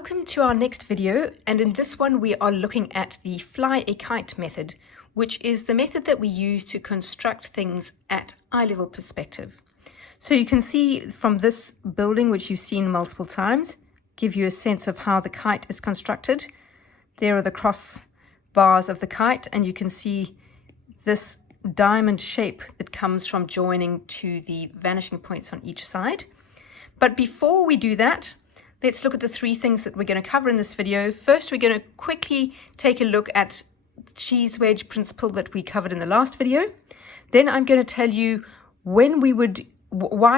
Welcome to our next video, and in this one we are looking at the fly a kite method, which is the method that we use to construct things at eye level perspective. So you can see from this building, which you've seen multiple times, give you a sense of how the kite is constructed. There are the cross bars of the kite, and you can see this diamond shape that comes from joining to the vanishing points on each side. But before we do that, let's look at the three things that we're going to cover in this video. First, we're going to quickly take a look at the cheese wedge principle that we covered in the last video. Then I'm going to tell you why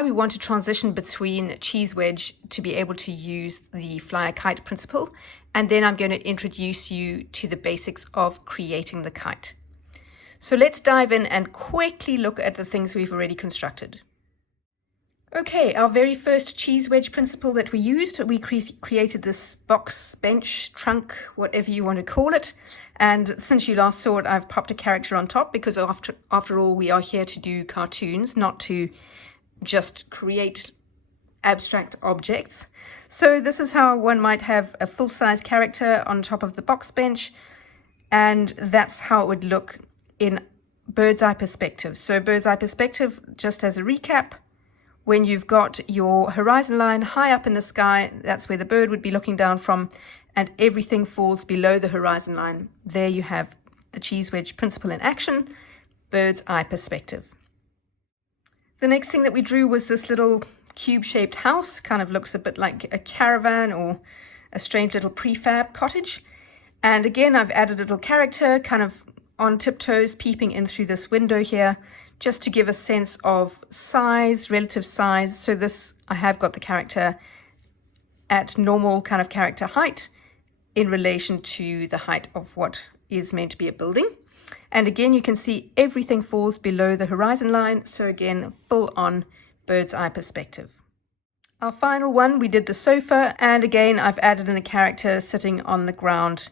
we want to transition between cheese wedge to be able to use the fly a kite principle. And then I'm going to introduce you to the basics of creating the kite. So let's dive in and quickly look at the things we've already constructed. Okay, our very first cheese wedge principle that we used, we created this box, bench, trunk, whatever you want to call it. And since you last saw it, I've popped a character on top because after all, we are here to do cartoons, not to just create abstract objects. So this is how one might have a full-size character on top of the box bench. And that's how it would look in bird's eye perspective. So bird's eye perspective, just as a recap, when you've got your horizon line high up in the sky, that's where the bird would be looking down from, and everything falls below the horizon line. There you have the cheese wedge principle in action, bird's eye perspective. The next thing that we drew was this little cube-shaped house, kind of looks a bit like a caravan or a strange little prefab cottage. And again, I've added a little character kind of on tiptoes peeping in through this window here, just to give a sense of size, relative size. So this, I have got the character at normal kind of character height in relation to the height of what is meant to be a building. And again, you can see everything falls below the horizon line. So again, full on bird's eye perspective. Our final one, we did the sofa. And again, I've added in a character sitting on the ground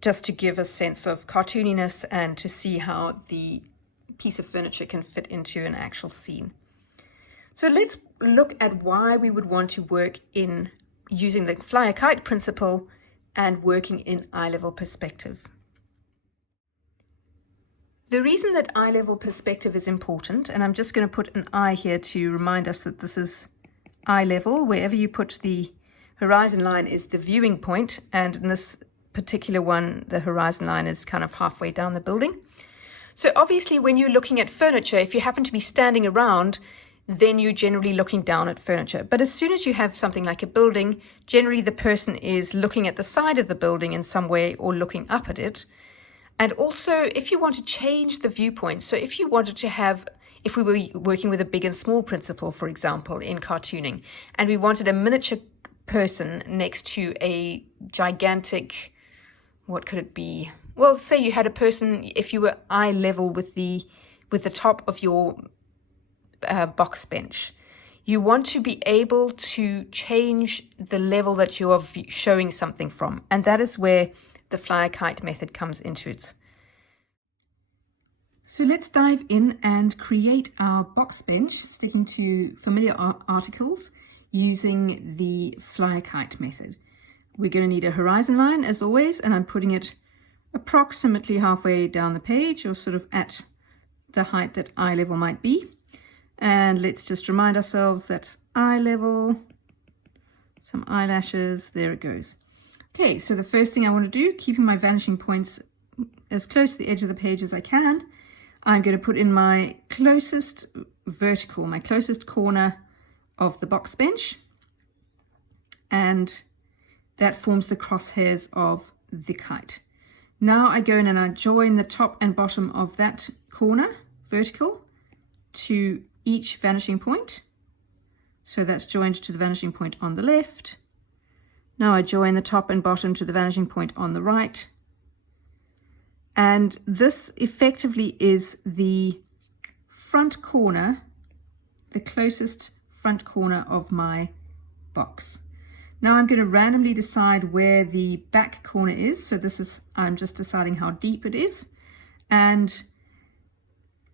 just to give a sense of cartooniness and to see how the piece of furniture can fit into an actual scene. So let's look at why we would want to work in using the fly a kite principle and working in eye level perspective. The reason that eye level perspective is important, and I'm just going to put an eye here to remind us that this is eye level. Wherever you put the horizon line is the viewing point, and in this particular one, the horizon line is kind of halfway down the building. So obviously when you're looking at furniture, if you happen to be standing around, then you're generally looking down at furniture. But as soon as you have something like a building, generally the person is looking at the side of the building in some way or looking up at it. And also if you want to change the viewpoint, so if you wanted to have, if we were working with a big and small principle, for example, in cartooning, and we wanted a miniature person next to a gigantic, what could it be? Well, say you had a person, if you were eye level with the top of your box bench, you want to be able to change the level that you are showing something from. And that is where the fly a kite method comes into it. So let's dive in and create our box bench, sticking to familiar articles using the fly a kite method. We're going to need a horizon line as always, and I'm putting it approximately halfway down the page, or sort of at the height that eye level might be. And let's just remind ourselves that's eye level, some eyelashes, there it goes. Okay, so the first thing I want to do, keeping my vanishing points as close to the edge of the page as I can, I'm going to put in my closest vertical, my closest corner of the box bench, and that forms the crosshairs of the kite. Now I go in and I join the top and bottom of that corner, vertical, to each vanishing point. So that's joined to the vanishing point on the left. Now I join the top and bottom to the vanishing point on the right. And this effectively is the front corner, the closest front corner of my box. Now I'm going to randomly decide where the back corner is. So this is, I'm just deciding how deep it is. And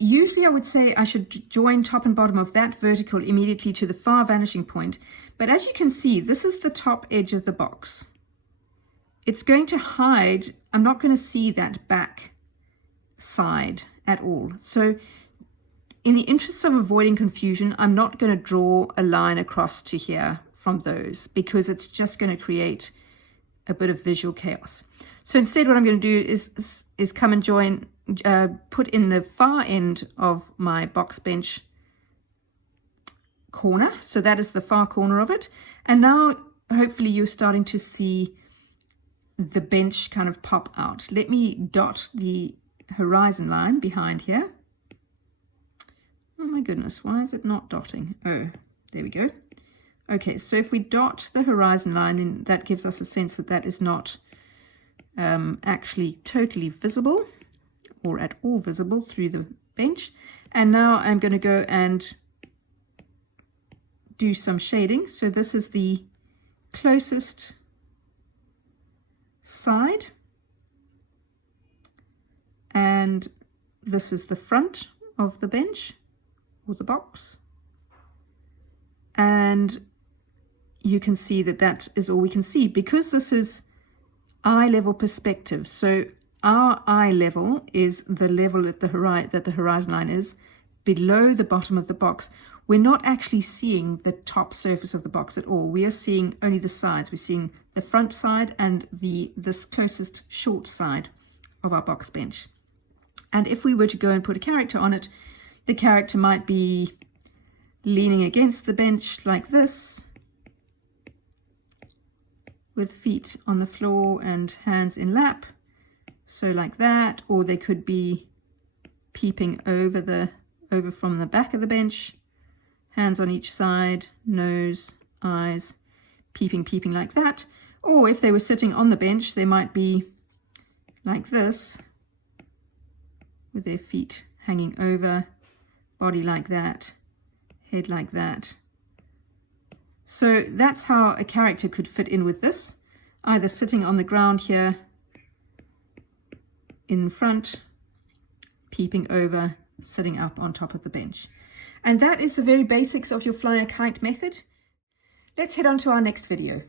usually I would say I should join top and bottom of that vertical immediately to the far vanishing point. But as you can see, this is the top edge of the box. it's going to hide. I'm not going to see that back side at all. So in the interest of avoiding confusion, I'm not going to draw a line across to here from those, because it's just going to create a bit of visual chaos. So instead what I'm going to do is come and join, put in the far end of my box bench corner. So that is the far corner of it. And now hopefully you're starting to see the bench kind of pop out. Let me dot the horizon line behind here. Oh my goodness, why is it not dotting? Oh, there we go. Okay, so if we dot the horizon line, then that gives us a sense that that is not actually totally visible or at all visible through the bench. And now I'm going to go and do some shading. So this is the closest side, and this is the front of the bench or the box, and you can see that that is all we can see, because this is eye level perspective. So our eye level is the level at the horizon line is below the bottom of the box. We're not actually seeing the top surface of the box at all. We are seeing only the sides. We're seeing the front side and this closest short side of our box bench. And if we were to go and put a character on it, the character might be leaning against the bench like this, with feet on the floor and hands in lap, so like that. Or they could be peeping over from the back of the bench, hands on each side, nose, eyes, peeping like that. Or if they were sitting on the bench, they might be like this, with their feet hanging over, body like that, head like that. So that's how a character could fit in with this, either sitting on the ground here in front, peeping over, sitting up on top of the bench. And that is the very basics of your fly a kite method. Let's head on to our next video.